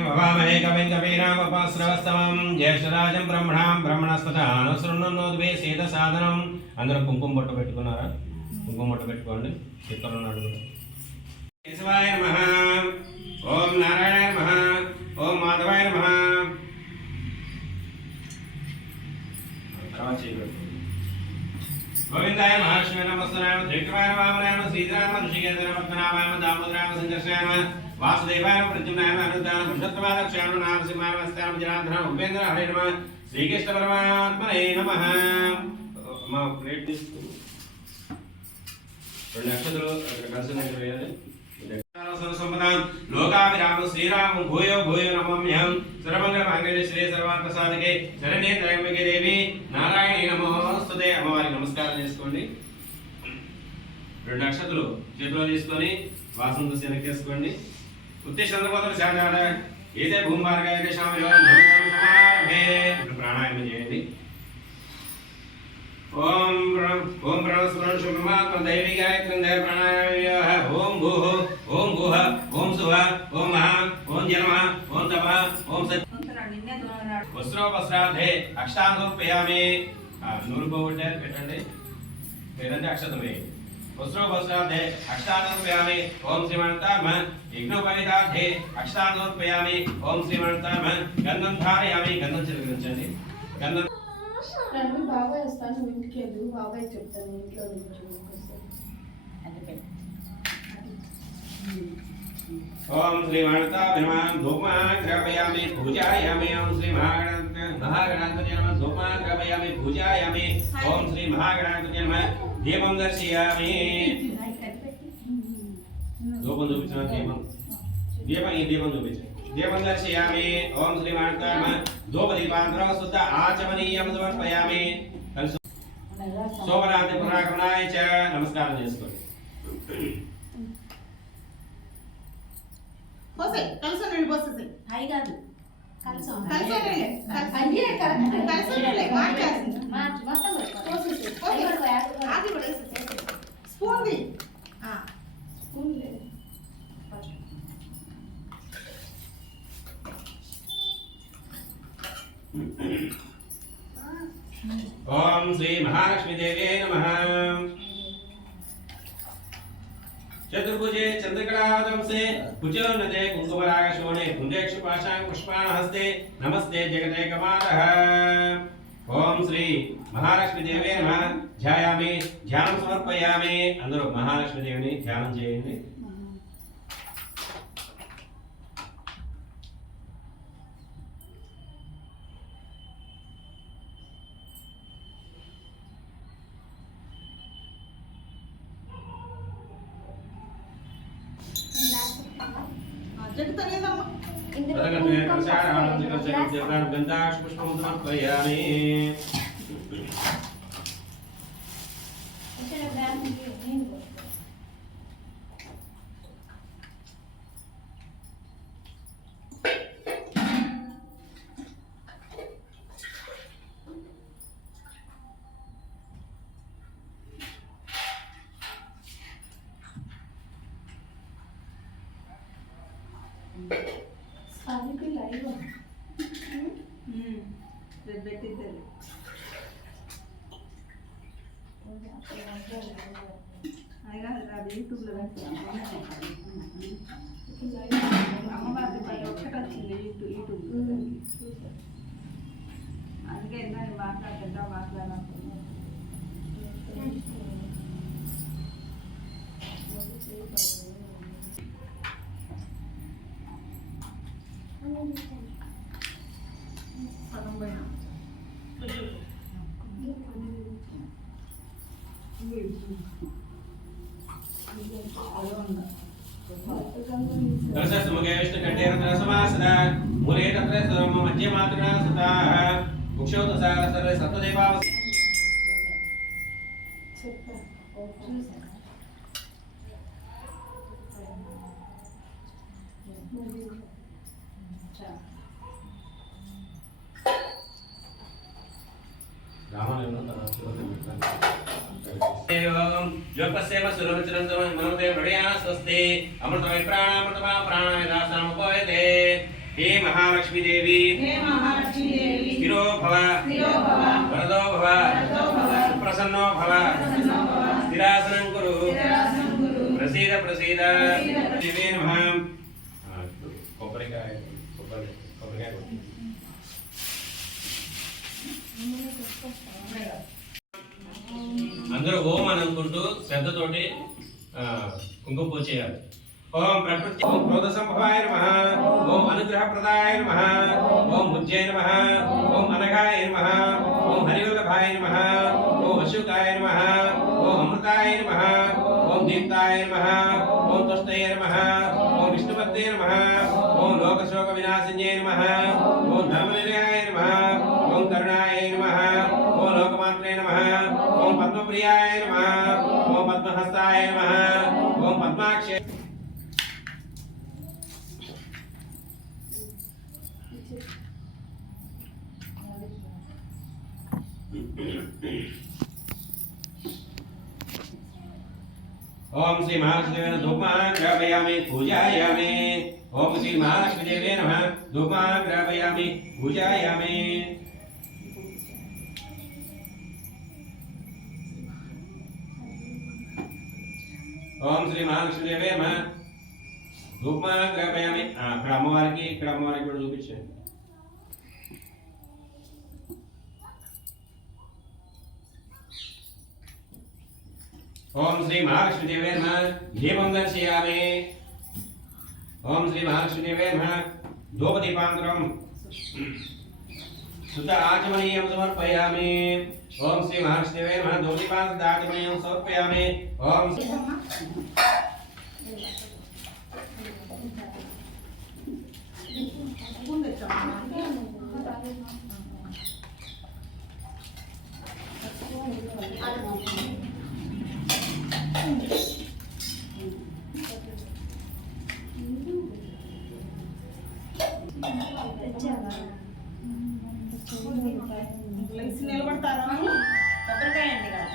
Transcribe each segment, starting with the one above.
भवामहे कविं कवीनामुपस्रवस्तमं ज्येष्ठराजं ब्रह्मणां ब्रह्मणस्पदानुसृण्वन्नोद्वे सीतसादनम् అందరూ కుంకుమ బొట్టు పెట్టుకున్నారా కుంకుమ బొట్టు పెట్టుకోండి చిత్తలో నడుగుతారు కేశవాయ నమః ఓం నారాయణాయ నమః ఓం మాధవాయ నమః గోవిందాయ మహాలక్ష్మీ నమస్తనాయ త్రికవాయ వామనాయ శ్రీధరాయ ఋషికేతన పద్మనాభాయ దామోదరాయ సంకర్షాయ వాసుదేవాయ ప్రత్యుమ్నాయ అనుదాన పురుషోత్తమాదక్షాయ నారసింహాయ నమస్కారం జనార్దన ఉపేంద్ర హరే నమః శ్రీకృష్ణ పరమాత్మనే నమః మా ప్లేట్ తీసుకుని రెండు నక్షత్రాలు అక్కడ కలిసి వేయాలి లోకాభిరామ శ్రీరామ భూయో భూయో నమమ్యహం సర్వమంగళ మాంగళ్య శ్రీ సర్వార్థ సాధకే శరణ్యే త్రయంబకే దేవి నారాయణీ నమోస్తుతే అమ్మవారికి నమస్కారం చేసుకోండి రెండు నక్షత్రాలు చేతిలో తీసుకొని వాసన చూసి వెనక్కేసుకోండి ఉత్తేజంద్రపోతలు శాంతాడ ఏదే భూమార్గాయ ఇప్పుడు ప్రాణాయామం చేయండి ఓం ఓం ప్రణస్మరణ శుభమాత్మ దైవి గాయత్రి ప్రాణాయామ ఓం భూః ఓం భూః ఓం సువః ఓం మహా ఓం జనమ ఓం తప ఓం సత్ వస్త్రోపస్రాధే అక్షతాంగోపయామి నూరు పోగొట్టారు పెట్టండి లేదంటే అక్షతం వేయండి వస్త్రోపస్రాధే అక్షతాంగోపయామి ఓం శ్రీమణతామ యజ్ఞోపవితాధే అక్షతాంగోపయామి ఓం శ్రీమణతామ గంధం ధారయామి గంధం చిలకరించండి గంధం నన్ను బాబాయ్ వస్తాను నువ్వు ఇంటికి వెళ్ళు బాబాయ్ చెప్తాను ఇంట్లో ఓం శ్రీ మహాగణాధిపతయే ధూమాన్ గ్రహయామి పూజాయామి ఓం శ్రీ మహాగణాధిపతయే ధూమాన్ గ్రహయామి పూజాయామి ఓం శ్రీ మహాగణాధిపతయే దీపం దర్శయామి ధూపం చూపించిన దీపం చూపించండి దీపం దర్శయామి ఓం శ్రీ మహాగణాధిపతయే ధూపదీపాంతరం శుద్ధ ఆచమనీయం సమర్పయామి శోభనాంతి పురాగమనాయ చ నమస్కారం చేసుకోండి పోసే కలిసోనండి పోసేసి హై కాదు కలిసోనండి అయ్యే కరెక్ట్ కలిసోనండి మార్చేసి మొత్తం పోసేసి ఆది పడేసి స్పూన్ ది స్పూన్ లేదు ఓం శ్రీ మహాలక్ష్మీ దేవే నమః चतुर्भुजे चंद्रकलावतंसे कुचोन्नते कुंकुमरागशोणे पुण्डेक्षु पाशां पुष्पाणहस्ते नमस्ते जगदेकमातः ओम श्री महालक्ष्मी देवे नमः ध्यायामि ध्यानं समर्पयामि अंदरू महालक्ष्मी देविनि ध्यानं చేయండి సానికి లైవ్ పెట్టిద్దరు అయినా అది యూట్యూబ్లో అమ్మవారి పై ఒక్కటి వచ్చింది యూట్యూబ్ అందుకే ఎంత మాట్లాడుతున్నా रससमुखे विष्णुकण्ठे रत्नसमासदा मूले तत्र सर्वं मध्ये मात्रा सुताः मुक्षोदसा सर्वे सप्तदेवाः ఓం యోగస్యేమ సురవచనంతం మనోదే హృదయా స్వస్తి అమృతమయ ప్రాణామృతమా ప్రాణాయ దాసనముపయతే हे महालक्ष्मी देवी स्थिरो भव वरदो भव सुप्रसन्नो भव स्थिरासनं कुरु प्रसीद प्रसीद देवे नमः कोपरिकाय అందరూ ఓం అని అనుకుంటూ శ్రద్ధతోటి కుంకుమ పూజ చేయాలి. ఓం ప్రకృతి ఓం క్రోధ సంభవాయ నమః ఓం అనుగ్రహ ప్రదాయ నమః ఓం బుజ్జే నమః ఓం అనఘాయ నమః ఓం హరివల్లభాయ నమః ఓం అశోకాయ నమః ఓం అమృతాయ నమః ఓం దీప్తాయ నమః ఓం తుష్టయ నమః ఓం విష్ణుపత్తే నమః ఓం లోకశోక వినాశిన్యే నమః ఓం ధర్మనిలయాయ నమః ఓం కరుణాయ నమః ఓం లోకమాత్రే నమః ఓం పద్మప్రియాయ నమః ఓం పద్మహస్తాయ నమః ఓం పద్మాక్షే ओम श्री महालक्ष्मी धूपमान ग्रापयामि पूजायामि ओम श्री महालक्ष्मी देवे नमः धूपमान ग्रापयामि पूजायामि ओम श्री महालक्ष्मी देवे नमः धूपमान ग्रापयामि ఇక్కడ అమ్మవారికి కూడా చూపించండి. ओम श्री महालक्ष्मी देवे नमः दीपं दर्शयामि ओम श्री महालक्ष्मी देवे नमः धूपदीपान्तरं शुद्ध आचमनीयं समर्पयामि ओम श्री महालक्ष्मी देवे नमः धूपदीपान्तरं आचमनीयं समर्पयामि ओम నిలబడతారా కొబ్బరికాయ అండి కదా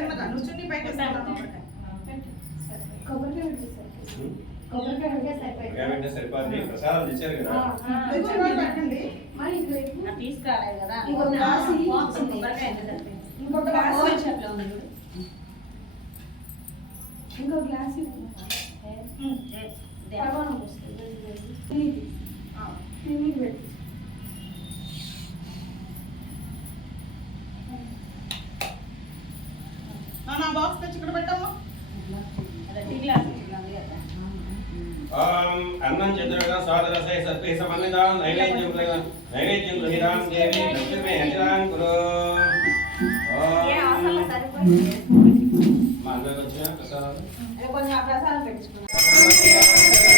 తర్వాత నుంచుని బయట కొబ్బరికాయ సరిపోద్ది ప్రసాదం తెచ్చారు కదా తీసుకురాలేదు కదా ఇంకో గ్లాస్ బాక్స్ తెచ్చి ఇక్కడ పెట్టాము ओम अन्नं चंद्रगा स्वादरसे सत्ते समन्वितां नैवेद्यं गृहीतां देवी लक्ष्मी हरिदां कुरु ओम मांगल बच्चा प्रसाद కొంచెం ఆ ప్రసాదం పెట్టుకున్నాం